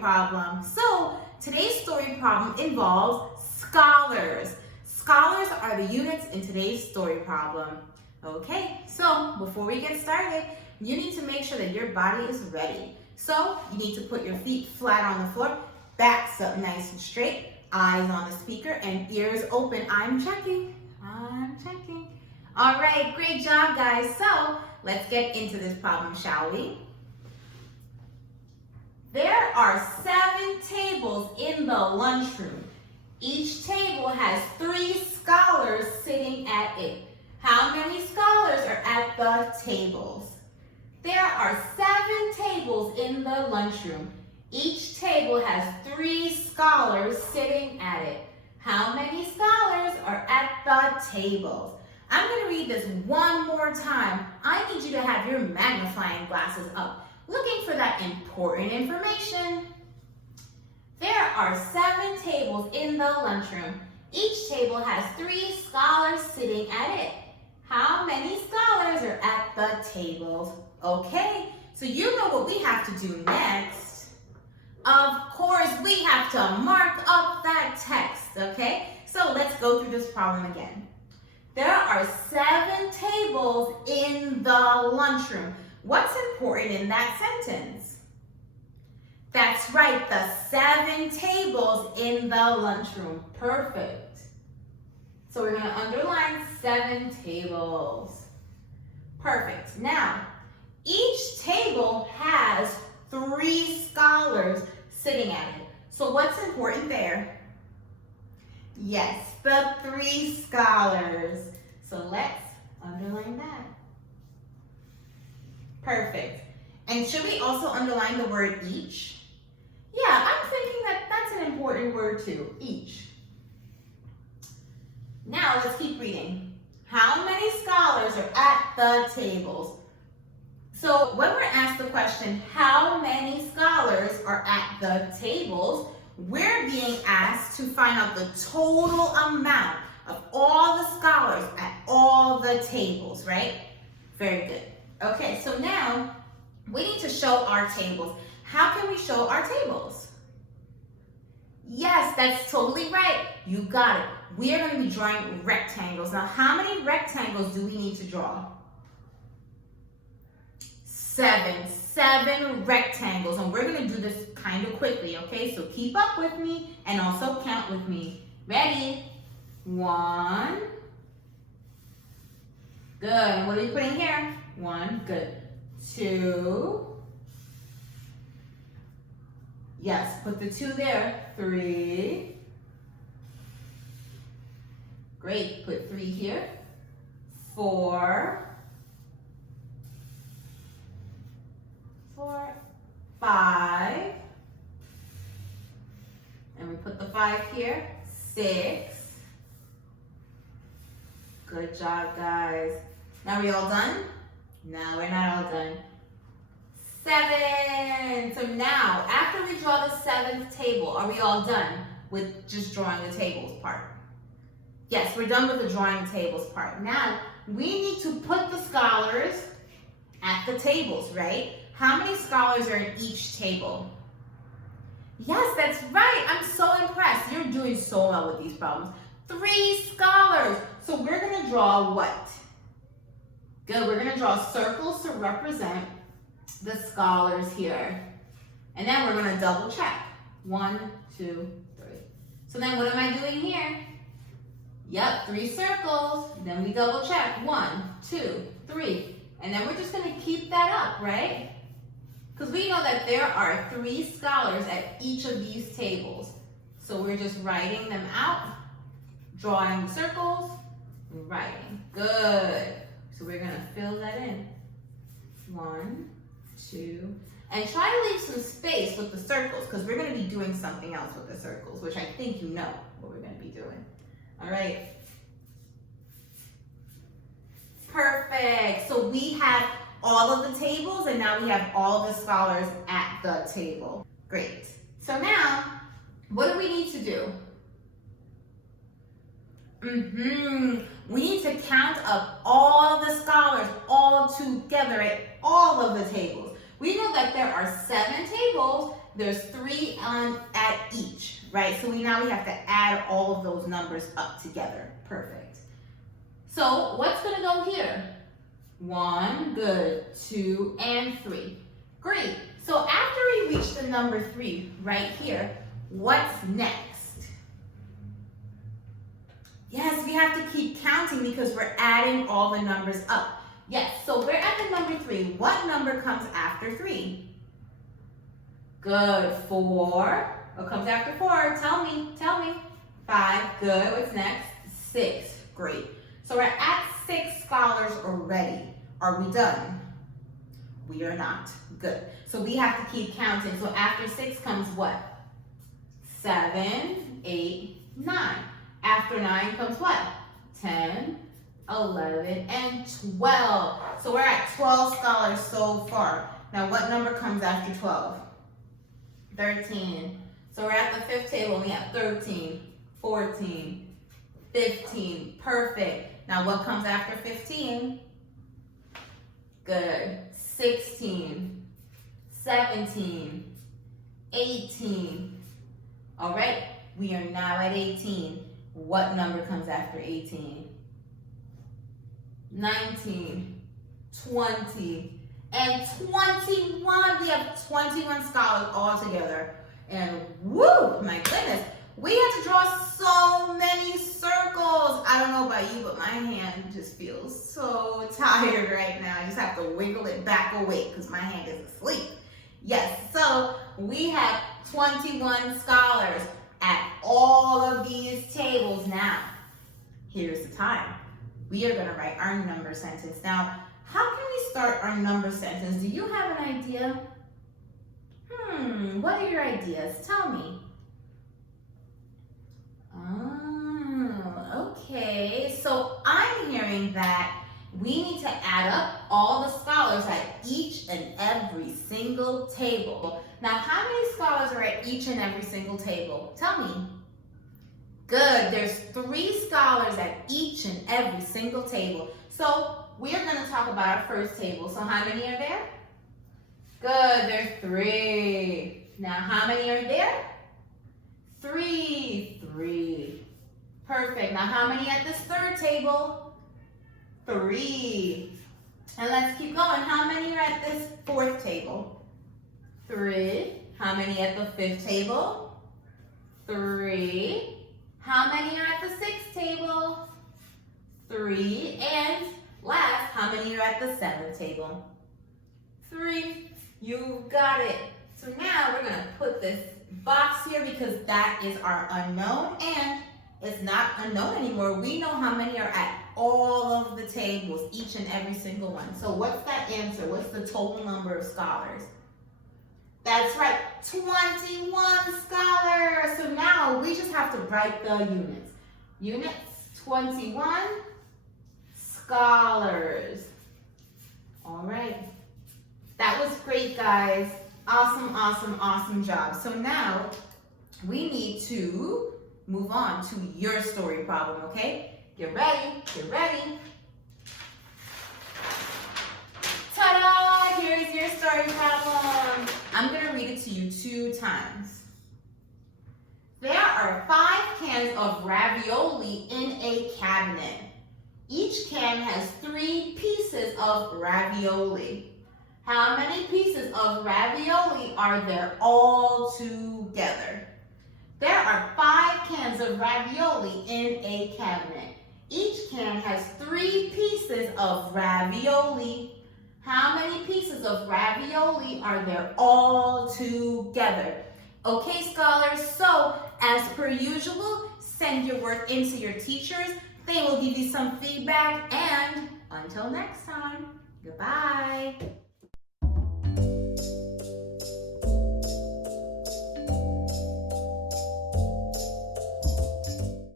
problem. So today's story problem involves scholars. Scholars are the units in today's story problem. Okay, so before we get started, you need to make sure that your body is ready. So you need to put your feet flat on the floor, backs up nice and straight, eyes on the speaker, and ears open. I'm checking. All right, great job, guys. So let's get into this problem, shall we? There are 7 tables in the lunchroom. Each table has 3 scholars sitting at it. How many scholars are at the tables? There are 7 tables in the lunchroom. Each table has 3 scholars sitting at it. How many scholars are at the tables? I'm going to read this one more time. I need you to have your magnifying glasses up, looking for that important information. There are 7 tables in the lunchroom. Each table has 3 scholars sitting at it. How many scholars are at the tables? Okay, so you know what we have to do next. Of course, we have to mark up that text, okay? So let's go through this problem again. There are 7 tables in the lunchroom. What's important in that sentence? That's right, the 7 tables in the lunchroom. Perfect. So we're going to underline 7 tables. Perfect. Now, each table has 3 scholars sitting at it. So what's important there? Yes, the 3 scholars. So let's underline that. Perfect. And should we also underline the word each? Yeah, I'm thinking that that's an important word too, each. Now let's keep reading. How many scholars are at the tables? So when we're asked the question, how many scholars are at the tables, we're being asked to find out the total amount of all the scholars at all the tables, right? Very good. Okay, so now we need to show our tables. How can we show our tables? Yes, that's totally right. You got it. We are going to be drawing rectangles. Now, how many rectangles do we need to draw? 7 rectangles, and we're going to do this kind of quickly, okay? So keep up with me and also count with me. Ready? 1. Good. And what are you putting here? 1. Good. 2. Yes, put the 2 there. 3. Great. Put 3 here. 4. 5, and we put the 5 here. 6. Good job, guys. Now are we all done? No, we're not all done. 7. So now, after we draw the 7th table, are we all done with just drawing the tables part? Yes, we're done with the drawing tables part. Now, we need to put the scholars at the tables, right? How many scholars are in each table? Yes, that's right. I'm so impressed. You're doing so well with these problems. 3 scholars. So we're going to draw what? Good. We're going to draw circles to represent the scholars here. And then we're going to double check. 1, 2, 3. So then what am I doing here? Yep, 3 circles. Then we double check. 1, 2, 3. And then we're just going to keep that up, right? Because we know that there are 3 scholars at each of these tables. So we're just writing them out, drawing circles, and writing. Good. So we're going to fill that in. 1, 2, and try to leave some space with the circles because we're going to be doing something else with the circles, which I think you know what we're going to be doing. All right. Perfect. So we have all of the tables, and now we have all the scholars at the table. Great. So now, what do we need to do? We need to count up all the scholars all together at all of the tables. We know that there are 7 tables. there's 3 at each, right? So now we have to add all of those numbers up together. Perfect. So what's gonna go here? 1, good, 2, and 3. Great. So after we reach the number 3 right here, what's next? Yes, we have to keep counting because we're adding all the numbers up. Yes, so we're at the number 3. What number comes after 3? Good, 4. What comes after 4? Tell me. 5, good. What's next? 6, great. So we're at 6 scholars already. Are we done? We are not. Good. So we have to keep counting. So after 6 comes what? 7, 8, 9. After 9 comes what? 10, 11, and 12. So we're at 12 scholars so far. Now what number comes after 12? 13. So we're at the 5th table and we have 13, 14, 15. Perfect. Now what comes after 15? Good. 16, 17, 18. All right, we are now at 18. What number comes after 18? 19, 20, and 21. We have 21 scholars all together. And woo, my goodness, we had to draw so many circles. I don't know about you, but my hand just feels so tired right now. I just have to wiggle it back awake because my hand is asleep. Yes, so we have 21 scholars at all of these tables. Now, here's the time. We are going to write our number sentence. Now, how can we start our number sentence? Do you have an idea? What are your ideas? Tell me. Oh, okay. So I'm hearing that we need to add up all the scholars at each and every single table. Now, how many scholars are at each and every single table? Tell me. Good. There's 3 scholars at each and every single table. So we are going to talk about our first table. So how many are there? Good. There's 3. Now, how many are there? 3. Perfect. Now, how many at this third table? 3. And let's keep going. How many are at this 4th table? 3. How many at the 5th table? 3. How many are at the 6th table? 3. And last, how many are at the 7th table? 3. You got it. So now we're going to put this box here because that is our unknown, and it's not unknown anymore. We know how many are at all of the tables, each and every single one. So what's that answer? What's the total number of scholars? That's right, 21 scholars. So now we just have to write the units. Units, 21 scholars. All right. That was great, guys. Awesome job. So now we need to move on to your story problem, okay? Get ready. Ta-da! Here's your story problem. I'm going to read it to you 2 times. There are 5 cans of ravioli in a cabinet. Each can has 3 pieces of ravioli. How many pieces of ravioli are there all together? There are 5 cans of ravioli in a cabinet. Each can has 3 pieces of ravioli. How many pieces of ravioli are there all together? Okay, scholars, so as per usual, send your work into your teachers. They will give you some feedback, and until next time, goodbye.